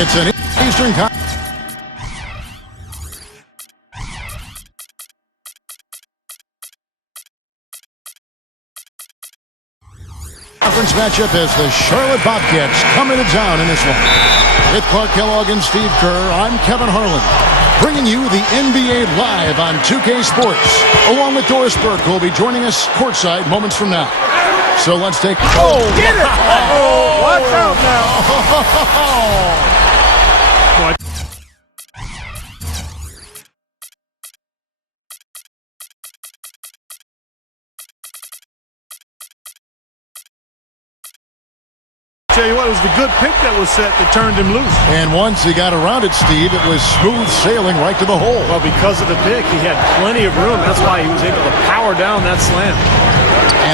It's an Eastern Conference matchup as the Charlotte Bobcats come into town in this one. With Clark Kellogg and Steve Kerr, I'm Kevin Harlan, bringing you the NBA live on 2K Sports, along with Doris Burke, who will be joining us courtside moments from now. So let's take... Oh, get it! Oh, watch out now. Tell you what, it was the good pick that was set that turned him loose. And once he got around it, Steve, it was smooth sailing right to the hole. Well, because of the pick, he had plenty of room. That's why he was able to power down that slam.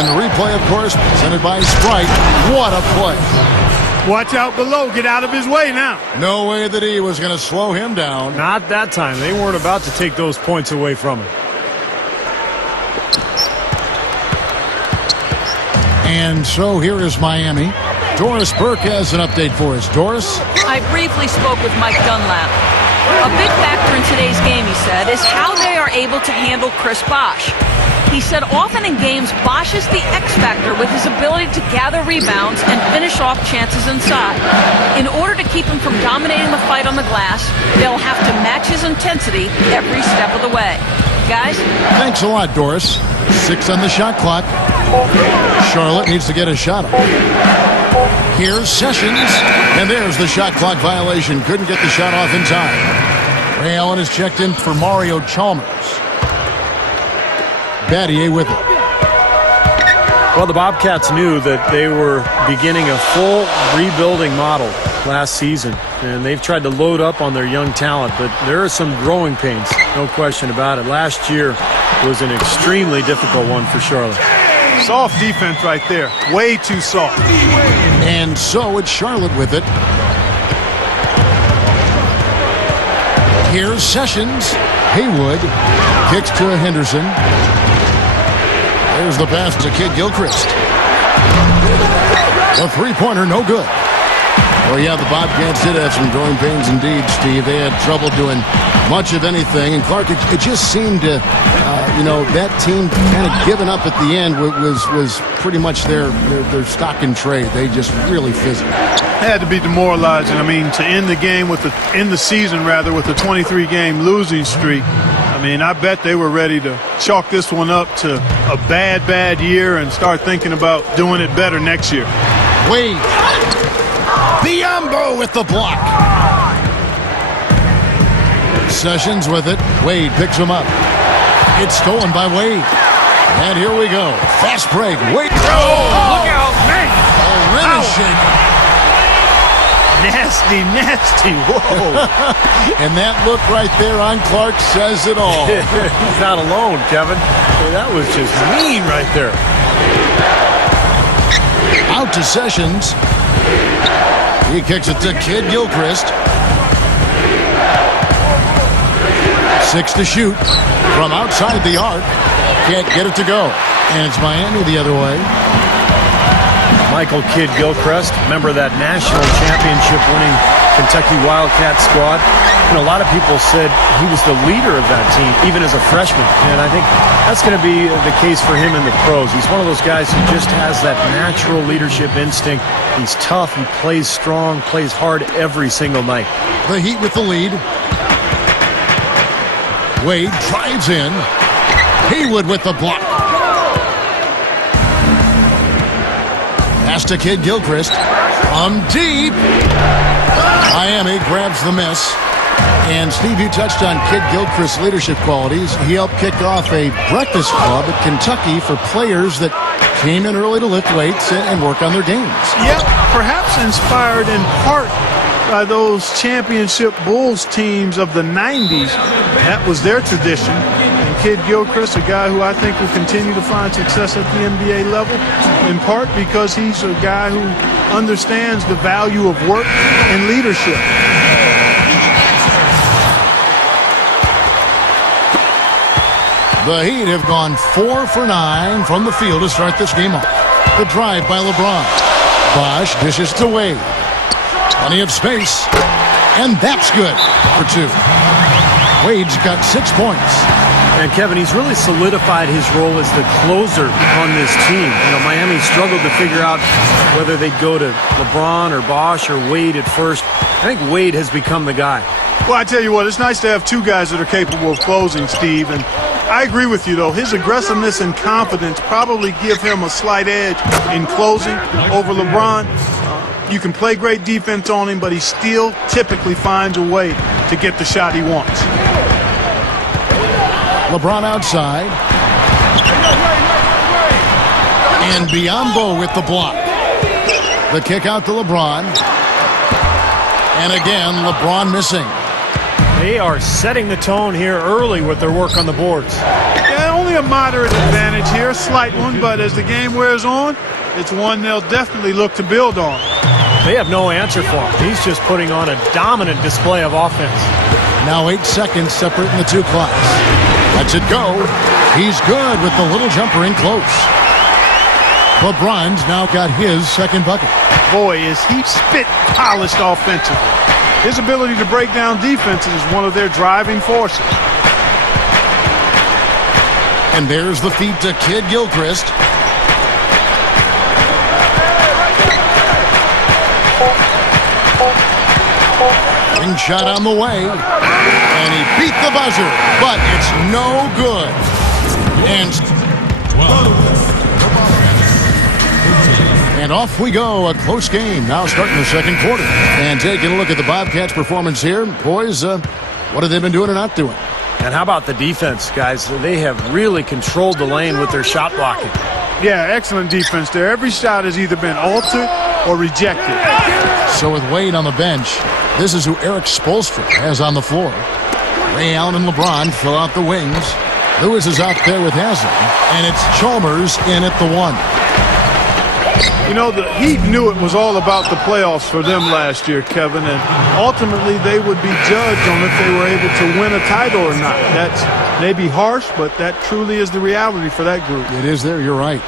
And the replay, of course, presented by Sprite. What a play. Watch out below. Get out of his way now. No way that he was going to slow him down. Not that time. They weren't about to take those points away from him. And so here is Miami. Doris Burke has an update for us. Doris? I briefly spoke with Mike Dunlap. A big factor in today's game, he said, is how they are able to handle Chris Bosh. He said often in games, Bosh is the X factor with his ability to gather rebounds and finish off chances inside. In order to keep him from dominating the fight on the glass, they'll have to match his intensity every step of the way. Guys? Thanks a lot, Doris. 6 on the shot clock. Charlotte needs to get a shot up. Here's Sessions, and there's the shot clock violation. Couldn't get the shot off in time. Ray Allen is checked in for Mario Chalmers. Battier with it. Well, the Bobcats knew that they were beginning a full rebuilding model last season, and they've tried to load up on their young talent, but there are some growing pains, no question about it. Last year was an extremely difficult one for Charlotte. Soft defense right there. Way too soft. And so it's Charlotte with it. Here's Sessions. Haywood kicks to Henderson. There's the pass to Kid Gilchrist. The three-pointer, no good. Well, yeah, the Bobcats did have some growing pains indeed, Steve. They had trouble doing much of anything. And Clark, it just seemed to, that team kind of giving up at the end was pretty much their stock and trade. They just really fizzled. Had to be demoralizing. I mean, to end the game with the season with a 23-game losing streak. I mean, I bet they were ready to chalk this one up to a bad year and start thinking about doing it better next year. Wade. Biombo with the block. Sessions with it. Wade picks him up. It's stolen by Wade. And here we go. Fast break. Wade. Oh, look out, man. A rim shaker. Nasty. Whoa. And that look right there on Clark says it all. He's not alone, Kevin. That was just mean right there. Out to Sessions. He kicks it to Kid Gilchrist. 6 to shoot from outside the arc. Can't get it to go. And it's Miami the other way. Michael Kidd Gilchrist, member of that national championship-winning Kentucky Wildcat squad. A lot of people said he was the leader of that team, even as a freshman. And I think that's going to be the case for him in the pros. He's one of those guys who just has that natural leadership instinct. He's tough, he plays strong, plays hard every single night. The Heat with the lead. Wade drives in. Haywood with the block. Pass to Kid Gilchrist. Deep. Miami grabs the miss. And Steve, you touched on Kid Gilchrist's leadership qualities. He helped kick off a breakfast club at Kentucky for players that came in early to lift weights and work on their games. Yeah, perhaps inspired in part by those championship Bulls teams of the 90s. That was their tradition. And Kid Gilchrist, a guy who I think will continue to find success at the NBA level, in part because he's a guy who understands the value of work and leadership. The Heat have gone 4 for 9 from the field to start this game off. The drive by LeBron. Bosh dishes to Wade. Plenty of space. And that's good for 2. Wade's got 6 points. And Kevin, he's really solidified his role as the closer on this team. You know, Miami struggled to figure out whether they'd go to LeBron or Bosh or Wade at first. I think Wade has become the guy. Well, I tell you what, it's nice to have 2 guys that are capable of closing, Steve. And I agree with you, though. His aggressiveness and confidence probably give him a slight edge in closing over LeBron. You can play great defense on him, but he still typically finds a way to get the shot he wants. LeBron outside. And Biyombo with the block. The kick out to LeBron. And again, LeBron missing. They are setting the tone here early with their work on the boards. Yeah, only a moderate advantage here, a slight one, but as the game wears on, it's one they'll definitely look to build on. They have no answer for him. He's just putting on a dominant display of offense. Now 8 seconds separating the 2 clocks. Lets it go. He's good with the little jumper in close. LeBron's now got his second bucket. Boy, is he spit polished offensively. His ability to break down defenses is one of their driving forces. And there's the feed to Kid Gilchrist. Ring shot on the way. And he beat the buzzer, but it's no good. And off we go. A close game now starting the second quarter. And taking a look at the Bobcats' performance here. Boys, what have they been doing or not doing? And how about the defense, guys? They have really controlled the lane with their shot blocking. Yeah, excellent defense there. Every shot has either been altered or rejected. So with Wade on the bench, this is who Eric Spoelstra has on the floor. Ray Allen and LeBron fill out the wings. Lewis is out there with Haslam. And it's Chalmers in at the 1. You know, the Heat knew it was all about the playoffs for them last year, Kevin, and ultimately they would be judged on if they were able to win a title or not. That's maybe harsh, but that truly is the reality for that group. It is there, you're right.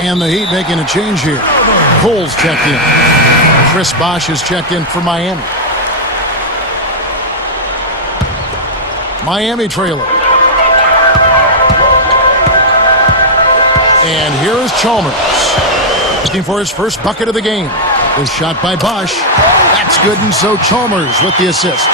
And the Heat making a change here. Cole's checked in. Chris Bosh is checked in for Miami. Miami trailer. And here is Chalmers. Looking for his first bucket of the game. The shot by Bosh. That's good, and so Chalmers with the assist.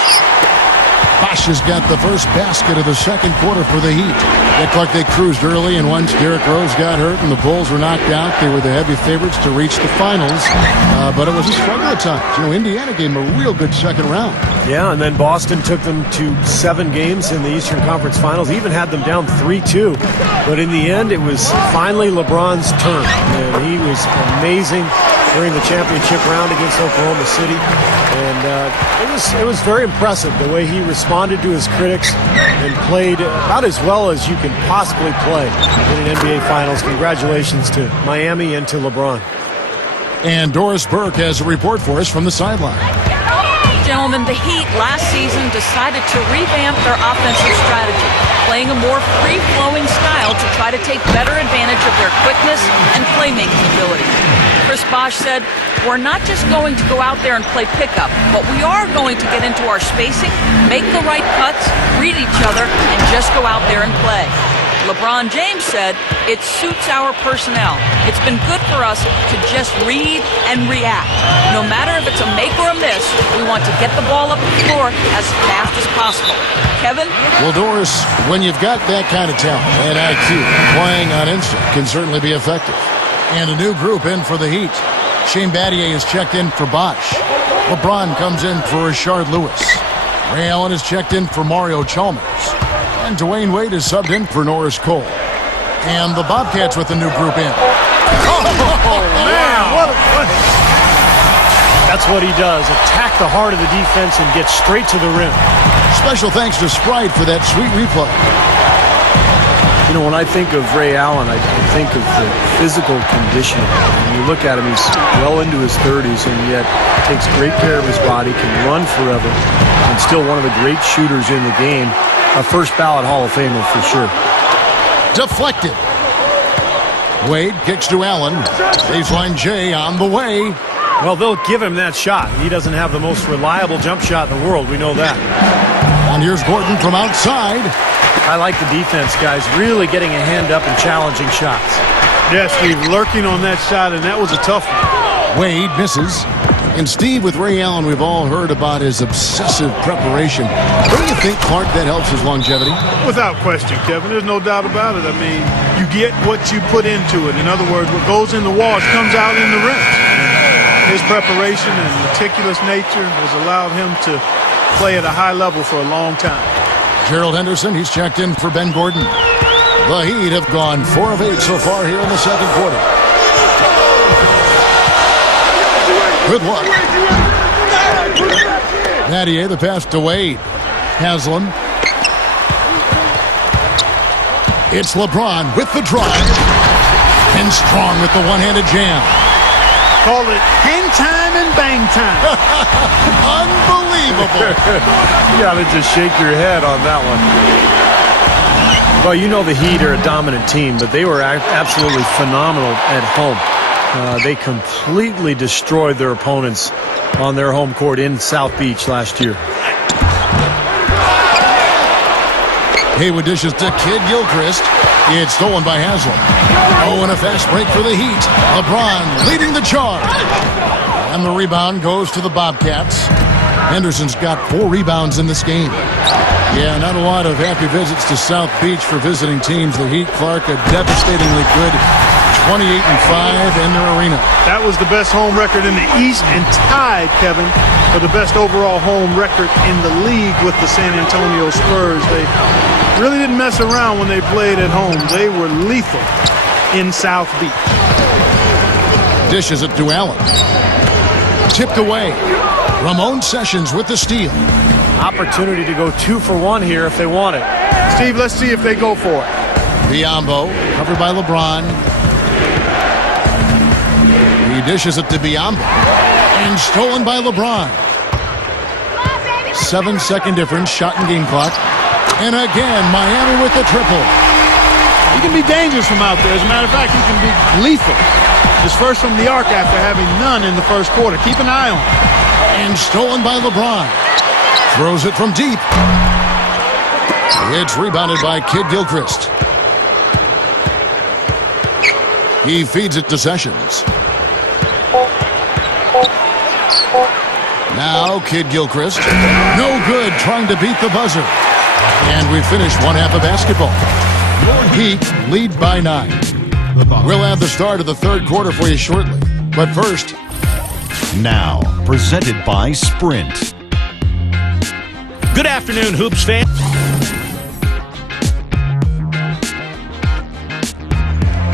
Bosh has got the first basket of the second quarter for the Heat. Looked like they cruised early, and once Derrick Rose got hurt and the Bulls were knocked out, they were the heavy favorites to reach the finals. But it was a struggle at times. You know, Indiana gave them a real good second round. Yeah, and then Boston took them to 7 games in the Eastern Conference Finals, even had them down 3-2. But in the end, it was finally LeBron's turn, and he was amazing during the championship round against Oklahoma City. And it was very impressive the way he responded to his critics and played about as well as you can possibly play in an NBA Finals. Congratulations to Miami and to LeBron. And Doris Burke has a report for us from the sideline. Gentlemen, the Heat last season decided to revamp their offensive strategy, playing a more free-flowing style to try to take better advantage of their quickness and playmaking ability. Chris Bosh said, "We're not just going to go out there and play pickup, but we are going to get into our spacing, make the right cuts, read each other, and just go out there and play." LeBron James said, "It suits our personnel. It's been good for us to just read and react. No matter if it's a make or a miss, we want to get the ball up the floor as fast as possible." Kevin? Well, Doris, when you've got that kind of talent and IQ, playing on instinct can certainly be effective. And a new group in for the Heat. Shane Battier is checked in for Bosh. LeBron comes in for Rashard Lewis. Ray Allen is checked in for Mario Chalmers. And Dwayne Wade is subbed in for Norris Cole. And the Bobcats with a new group in. Oh, man! That's what he does. Attack the heart of the defense and get straight to the rim. Special thanks to Sprite for that sweet replay. You know, when I think of Ray Allen, I think of the physical conditioning. When you look at him, he's well into his 30s and yet takes great care of his body, can run forever, and still one of the great shooters in the game. A first ballot Hall of Famer for sure. Deflected. Wade kicks to Allen. Baseline J on the way. Well, they'll give him that shot. He doesn't have the most reliable jump shot in the world. We know that. And here's Gordon from outside. I like the defense, guys, really getting a hand up and challenging shots. Yes, Steve, lurking on that shot, and that was a tough one. Wade misses. And Steve, with Ray Allen, we've all heard about his obsessive preparation. Don't you think, Clark, that helps his longevity? Without question, Kevin. There's no doubt about it. I mean, you get what you put into it. In other words, what goes in the wash comes out in the rinse. His preparation and meticulous nature has allowed him to play at a high level for a long time. Gerald Henderson, he's checked in for Ben Gordon. The Heat have gone 4 of 8 so far here in the second quarter. Good luck. Nattier, the pass to Wade. Haslam. It's LeBron with the drive. And Strong with the one-handed jam. Call it hang time and bang time. Unbelievable. You gotta just shake your head on that one. Well, you know the Heat are a dominant team, but they were absolutely phenomenal at home. They completely destroyed their opponents on their home court in South Beach last year. Haywood dishes to Kid Gilchrist. It's stolen by Haslam. Oh, and a fast break for the Heat. LeBron leading the charge. And the rebound goes to the Bobcats. Henderson's got 4 rebounds in this game. Yeah, not a lot of happy visits to South Beach for visiting teams. The Heat, Clark, a devastatingly good 28-5 in their arena. That was the best home record in the East and tied, Kevin, for the best overall home record in the league with the San Antonio Spurs. They really didn't mess around when they played at home. They were lethal in South Beach. Dishes it to Allen. Tipped away. Ramon Sessions with the steal. Opportunity to go 2 for 1 here if they want it. Steve, let's see if they go for it. Biyombo, covered by LeBron. He dishes it to Biyombo. And stolen by LeBron. 7-second difference, shot and game clock. And again, Miami with the triple. He can be dangerous from out there. As a matter of fact, he can be lethal. His first from the arc after having none in the first quarter. Keep an eye on him. And stolen by LeBron. Throws it from deep. It's rebounded by Kid Gilchrist. He feeds it to Sessions. Now Kid Gilchrist. No good trying to beat the buzzer. And we finish one half of basketball. Heat lead by 9. We'll have the start of the third quarter for you shortly. But first, now presented by Sprint. Good afternoon, Hoops fans.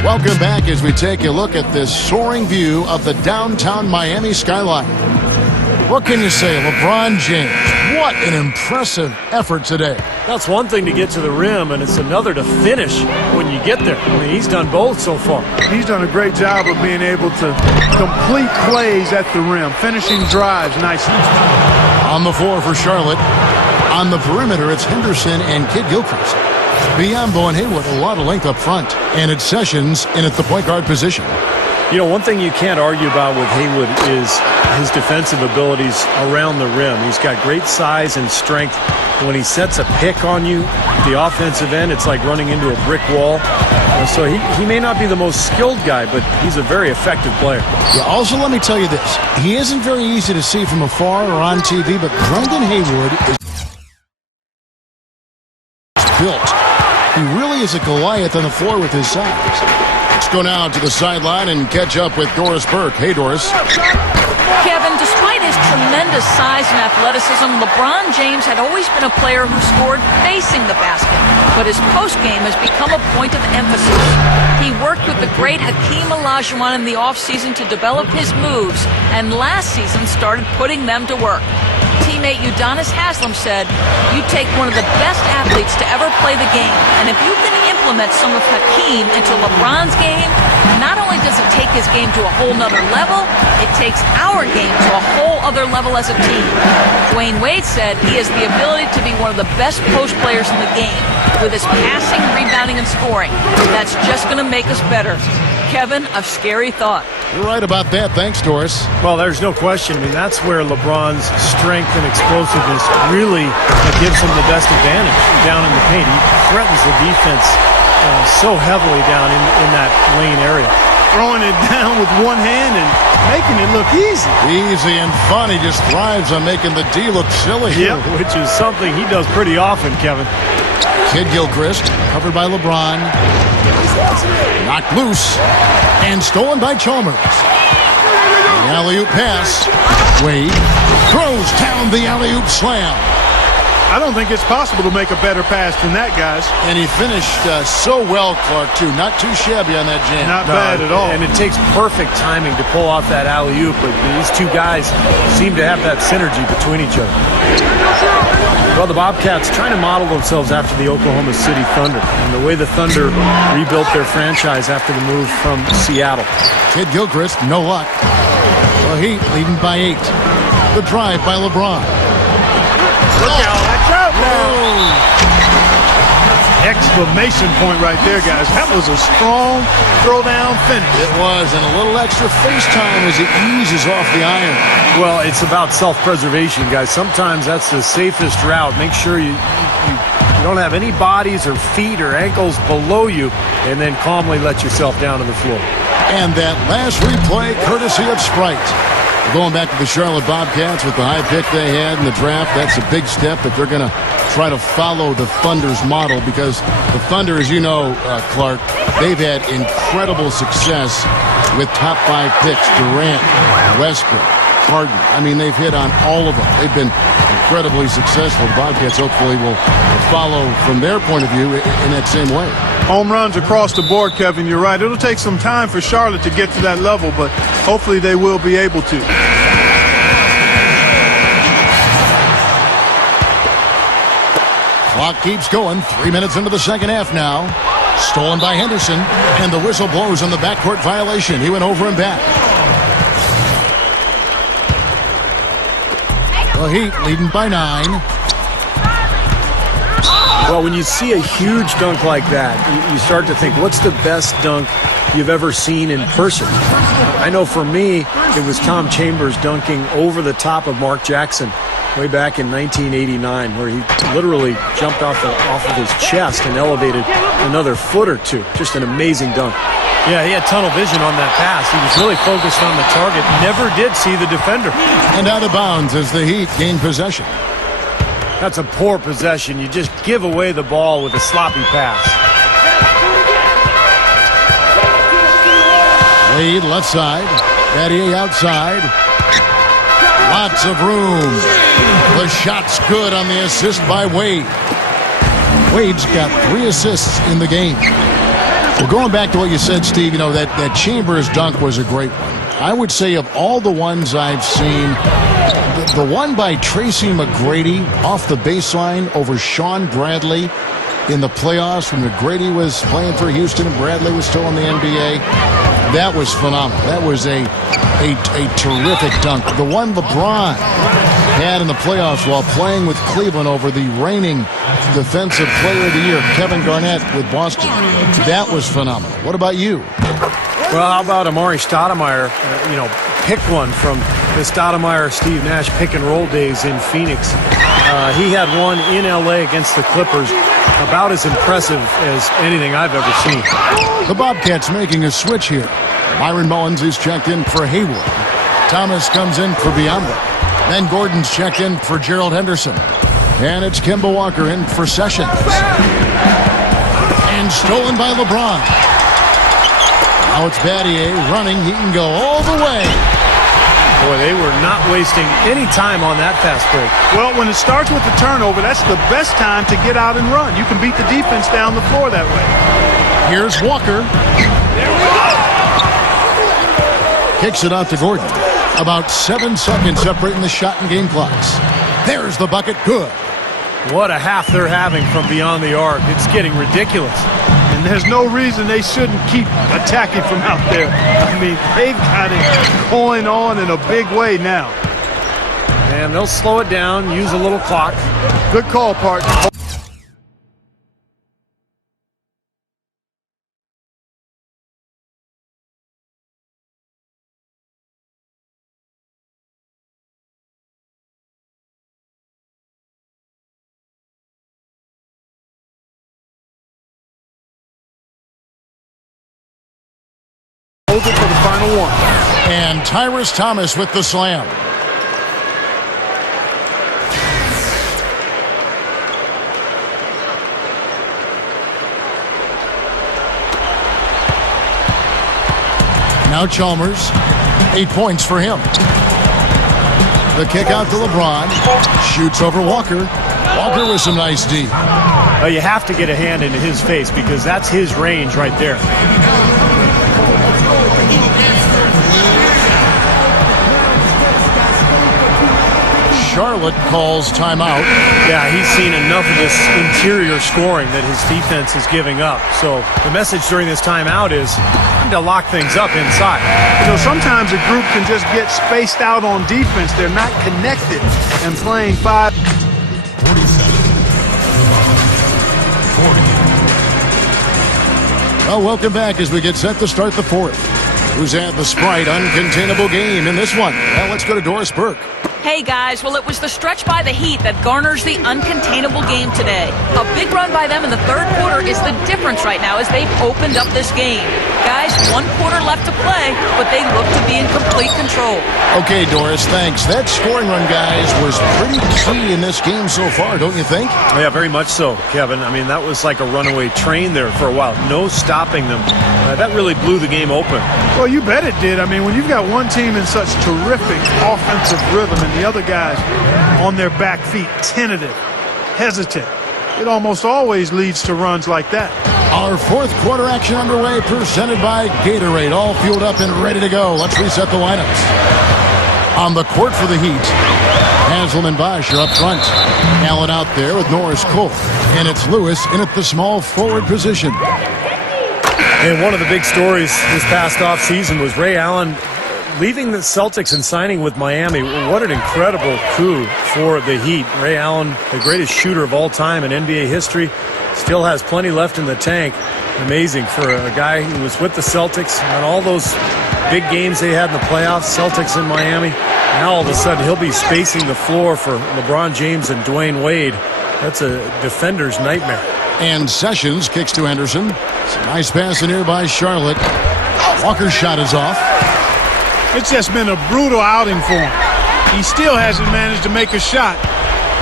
welcome back as we take a look at this soaring view of the downtown Miami skyline. What can you say, LeBron James? What an impressive effort today. That's one thing to get to the rim, and it's another to finish when you get there. I mean, he's done both so far. He's done a great job of being able to complete plays at the rim, finishing drives nicely. On the floor for Charlotte. On the perimeter, it's Henderson and Kid Gilchrist. Biyombo and Haywood, a lot of length up front. And it's Sessions in at the point guard position. You know, one thing you can't argue about with Haywood is his defensive abilities around the rim. He's got great size and strength. When he sets a pick on you, the offensive end, it's like running into a brick wall. So he may not be the most skilled guy, but he's a very effective player. Yeah, also, let me tell you this. He isn't very easy to see from afar or on TV, but Brendan Haywood is built. He really is a Goliath on the floor with his size. Let's go now to the sideline and catch up with Doris Burke. Hey, Doris. Kevin, despite his tremendous size and athleticism, LeBron James had always been a player who scored facing the basket. But his postgame has become a point of emphasis. He worked with the great Hakeem Olajuwon in the offseason to develop his moves, and last season started putting them to work. Teammate Udonis Haslem said, "You take one of the best athletes to ever play the game, and if you can implement some of Hakeem into LeBron's game, not only does it take his game to a whole nother level, it takes our game to a whole other level as a team." Dwayne Wade said he has the ability to be one of the best post players in the game, with his passing, rebounding, and scoring. That's just going to make us better. Kevin, a scary thought. You're right about that. Thanks, Doris. Well, there's no question. I mean, that's where LeBron's strength and explosiveness really gives him the best advantage down in the paint. He threatens the defense so heavily down in that lane area. Throwing it down with one hand and making it look easy. Easy and fun. He just thrives on making the D look silly. Yeah, which is something he does pretty often, Kevin. Kid Gilchrist, covered by LeBron. Knocked loose and stolen by Chalmers. The alley-oop pass. Wade throws down the alley-oop slam. I don't think it's possible to make a better pass than that, guys. And he finished so well, Clark, too. Not too shabby on that jam. Not bad at all. And it takes perfect timing to pull off that alley-oop, but these two guys seem to have that synergy between each other. Well, the Bobcats trying to model themselves after the Oklahoma City Thunder and the way the Thunder rebuilt their franchise after the move from Seattle. Kid Gilchrist, no luck. The Heat leading by 8. The drive by LeBron. Look out. Watch out now. Exclamation point right there, guys. That was a strong throwdown finish. It was, and a little extra face time as he eases off the iron. Well, it's about self-preservation, guys. Sometimes that's the safest route. Make sure you don't have any bodies or feet or ankles below you, and then calmly let yourself down to the floor. And that last replay, courtesy of Sprite. Going back to the Charlotte Bobcats with the high pick they had in the draft, that's a big step if they're going to try to follow the Thunder's model, because the Thunder, as you know, Clark, they've had incredible success with top 5 picks. Durant, Westbrook, Harden. I mean, they've hit on all of them. They've been incredibly successful. The Bobcats hopefully will follow from their point of view in that same way. Home runs across the board, Kevin. You're right. It'll take some time for Charlotte to get to that level, but hopefully they will be able to. Clock keeps going. 3 minutes into the second half now. Stolen by Henderson, and the whistle blows on the backcourt violation. He went over and back. The Heat leading by 9. Well, when you see a huge dunk like that, you start to think, what's the best dunk you've ever seen in person? I know for me, it was Tom Chambers dunking over the top of Mark Jackson way back in 1989, where he literally jumped off of his chest and elevated another foot or two. Just an amazing dunk. Yeah, he had tunnel vision on that pass. He was really focused on the target, never did see the defender. And out of bounds as the Heat gain possession. That's a poor possession. You just give away the ball with a sloppy pass. Wade left side. Battier outside. Lots of room. The shot's good on the assist by Wade. Wade's got 3 assists in the game. Well, going back to what you said, Steve, you know, that Chambers dunk was a great one. I would say of all the ones I've seen, the one by Tracy McGrady off the baseline over Sean Bradley in the playoffs when McGrady was playing for Houston and Bradley was still in the NBA, that was phenomenal. That was a terrific dunk. The one LeBron had in the playoffs while playing with Cleveland over the reigning Defensive Player of the Year, Kevin Garnett with Boston. That was phenomenal. What about you? Well, how about Amari Stoudemire? Pick one from the Stoudemire-Steve Nash pick-and-roll days in Phoenix. He had one in L.A. against the Clippers, about as impressive as anything I've ever seen. The Bobcats making a switch here. Myron Mullins is checked in for Hayward. Thomas comes in for Biyombo. Then Gordon's checked in for Gerald Henderson. And it's Kemba Walker in for Sessions. And stolen by LeBron. Now it's Battier running. He can go all the way. Boy, they were not wasting any time on that fast break. Well, when it starts with the turnover, that's the best time to get out and run. You can beat the defense down the floor that way. Here's Walker. Kicks it out to Gordon. About 7 seconds separating the shot and game clocks. There's the bucket. Good. What a half they're having from beyond the arc. It's getting ridiculous. And there's no reason they shouldn't keep attacking from out there. I mean, they've got it going on in a big way now. And they'll slow it down, use a little clock. Good call, partner. holds it for the final one. And Tyrus Thomas with the slam. Now Chalmers, 8 points for him. The kick out to LeBron, shoots over Walker. Walker with some nice D. You have to get a hand into his face because that's his range right there. Charlotte calls timeout. Yeah, he's seen enough of this interior scoring that his defense is giving up. So the message during this timeout is time to lock things up inside. You know, sometimes a group can just get spaced out on defense. They're not connected and playing 5. 47. 40. Well, welcome back as we get set to start the fourth. Who's had the Sprite uncontainable game in this one? Well, let's go to Doris Burke. Hey guys, well it was the stretch by the Heat that garners the uncontainable game today. A big run by them in the third quarter is the difference right now as they've opened up this game. Guys, 1 quarter left to play, but they look to be in complete control. Okay, Doris, thanks. That scoring run, guys, was pretty key in this game so far, don't you think? Yeah, very much so, Kevin. I mean, that was like a runaway train there for a while. No stopping them. That really blew the game open. Well, you bet it did. I mean, when you've got one team in such terrific offensive rhythm and the other guys on their back feet, tentative, hesitant, it almost always leads to runs like that. Our fourth quarter action underway, presented by Gatorade, all fueled up and ready to go. Let's reset the lineups. On the court for the Heat, Haslam and Bosch are up front. Allen out there with Norris Cole. And it's Lewis in at the small forward position. And one of the big stories this past offseason was Ray Allen leaving the Celtics and signing with Miami. What an incredible coup for the Heat. Ray Allen, the greatest shooter of all time in NBA history, still has plenty left in the tank. Amazing for a guy who was with the Celtics and all those big games they had in the playoffs, Celtics in Miami. Now all of a sudden he'll be spacing the floor for LeBron James and Dwayne Wade. That's a defender's nightmare. And Sessions kicks to Henderson. Some nice pass in here by Charlotte. Walker's shot is off. It's just been a brutal outing for him. He still hasn't managed to make a shot,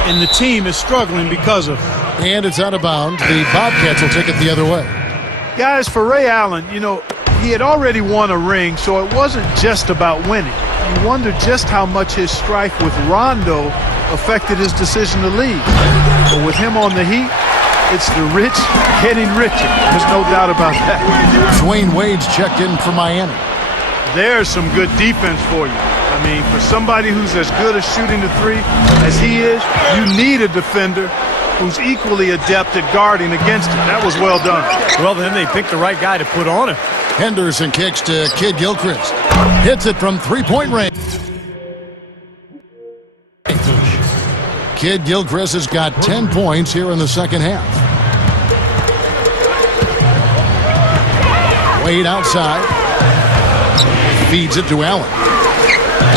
and the team is struggling because of it. And it's out of bounds. The Bobcats will take it the other way. Guys, for Ray Allen, you know, he had already won a ring, so it wasn't just about winning. You wonder just how much his strife with Rondo affected his decision to leave. But with him on the Heat, it's the rich getting richer. There's no doubt about that. Dwayne Wade's checked in for Miami. There's some good defense for you. I mean, for somebody who's as good at shooting the three as he is, you need a defender who's equally adept at guarding against him. That was well done. Well, then they picked the right guy to put on him. Henderson kicks to Kid Gilchrist. Hits it from three-point range. Kid Gilchrist has got 10 points here in the second half. Wade outside. Feeds it to Allen.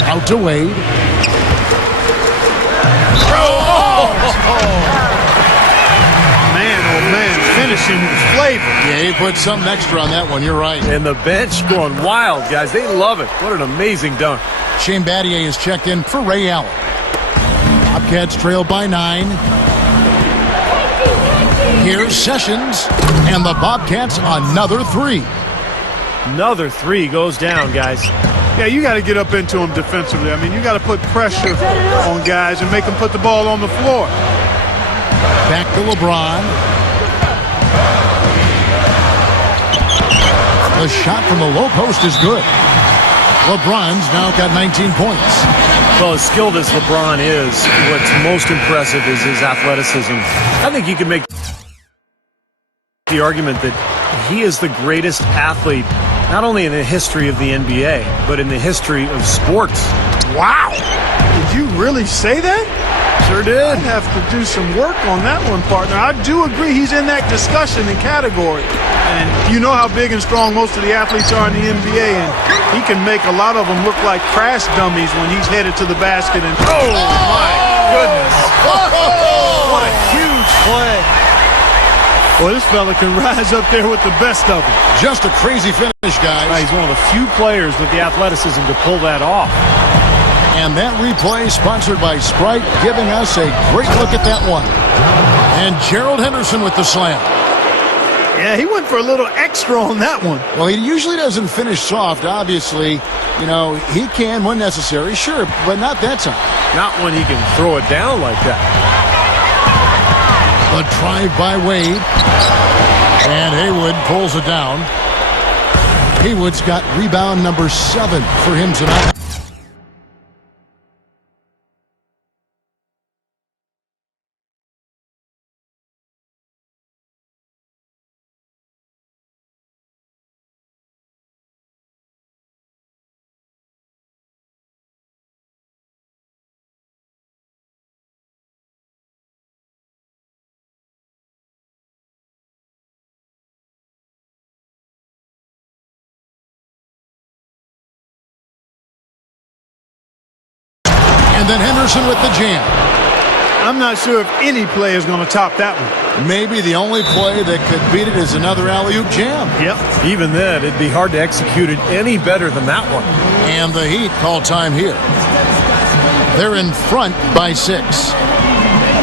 Out to Wade. Man, oh man, finishing with flavor. Yeah, he put something extra on that one. You're right. And the bench going wild, guys. They love it. What an amazing dunk. Shane Battier is checked in for Ray Allen. Bobcats trail by 9. Here's Sessions. And the Bobcats another 3. Another 3 goes down, guys. Yeah, you got to get up into them defensively. I mean, you got to put pressure on guys and make them put the ball on the floor. Back to LeBron. The shot from the low post is good. LeBron's now got 19 points. Well, as skilled as LeBron is, what's most impressive is his athleticism. I think you can make the argument that he is the greatest athlete, not only in the history of the NBA, but in the history of sports. Wow. Did you really say that? Sure did. I'd have to do some work on that one, partner. I do agree he's in that discussion and category. And you know how big and strong most of the athletes are in the NBA, and he can make a lot of them look like crash dummies when he's headed to the basket. And oh my goodness. What a huge play. Well, this fella can rise up there with the best of them. Just a crazy finish, guys. He's one of the few players with the athleticism to pull that off. And that replay sponsored by Sprite, giving us a great look at that one. And Gerald Henderson with the slam. Yeah, he went for a little extra on that one. Well, he usually doesn't finish soft, obviously. You know, he can when necessary, sure, but not that time. Not when he can throw it down like that. A drive by Wade. And Haywood pulls it down. Haywood's got rebound number 7 for him tonight. And then Henderson with the jam. I'm not sure if any play is going to top that one. Maybe the only play that could beat it is another alley-oop jam. Yep. Even then, it'd be hard to execute it any better than that one. And the Heat call time here. They're in front by 6.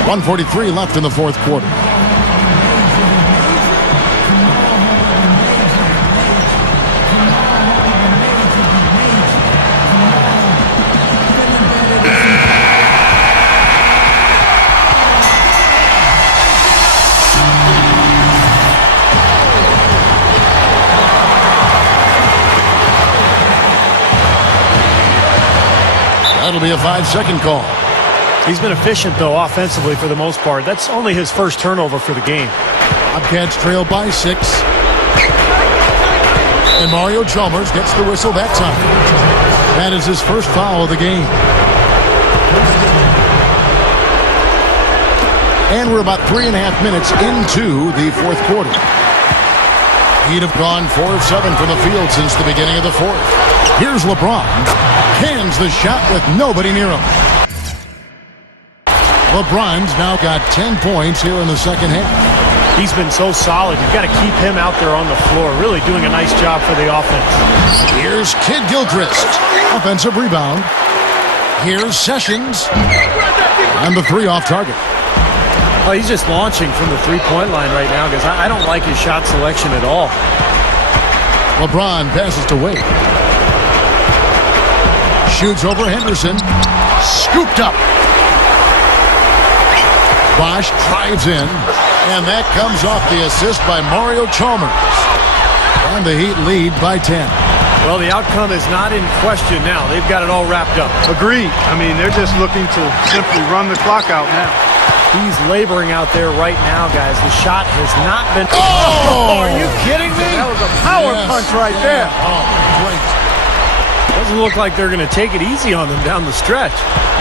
1:43 left in the fourth quarter. That'll be a 5-second call. He's been efficient, though, offensively for the most part. That's only his first turnover for the game. Bobcats trail by 6. And Mario Chalmers gets the whistle that time. That is his first foul of the game. And we're about 3.5 minutes into the fourth quarter. He'd have gone 4 of 7 from the field since the beginning of the fourth. Here's LeBron. Cans the shot with nobody near him. LeBron's now got 10 points here in the second half. He's been so solid. You've got to keep him out there on the floor, really doing a nice job for the offense. Here's Kid Gilchrist. Offensive rebound. Here's Sessions. And the 3 off target. Oh, he's just launching from the three-point line right now because I don't like his shot selection at all. LeBron passes to Wade. Shoots over Henderson. Scooped up. Bosch drives in. And that comes off the assist by Mario Chalmers. And the Heat lead by 10. Well, the outcome is not in question now. They've got it all wrapped up. Agreed. I mean, they're just looking to simply run the clock out now. He's laboring out there right now, guys. The shot has not been... Oh! Are you kidding me? That was a power punch right there. Oh, great. Doesn't look like they're going to take it easy on them down the stretch.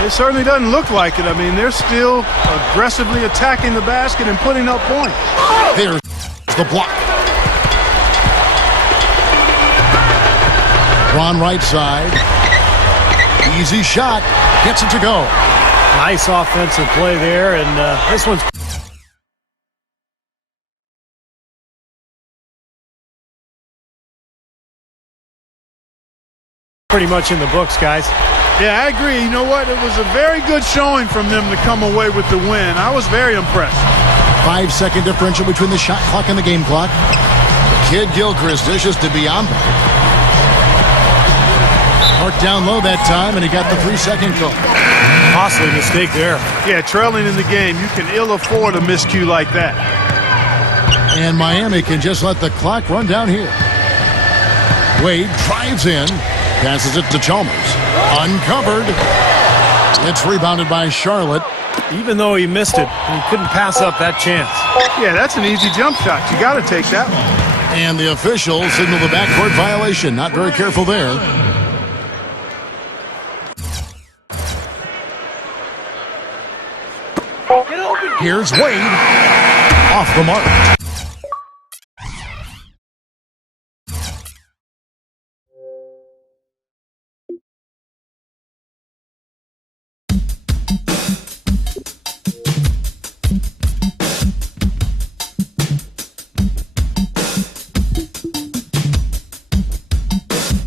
It certainly doesn't look like it. I mean, they're still aggressively attacking the basket and putting up points. There's the block. Ron right side. Easy shot. Gets it to go. Nice offensive play there, and this one's... pretty much in the books, guys. Yeah, I agree. You know what? It was a very good showing from them to come away with the win. I was very impressed. 5-second differential between the shot clock and the game clock. Kid Gilchrist dishes to Biombo. Marked down low that time, and he got the 3-second call. Costly mistake there. Yeah, trailing in the game, you can ill afford a miscue like that. And Miami can just let the clock run down here. Wade drives in, passes it to Chalmers. Uncovered. It's rebounded by Charlotte. Even though he missed it, he couldn't pass up that chance. Yeah, that's an easy jump shot. You got to take that one. And the official signaled the backcourt violation. Not very careful there. Here's Wade. Off the mark.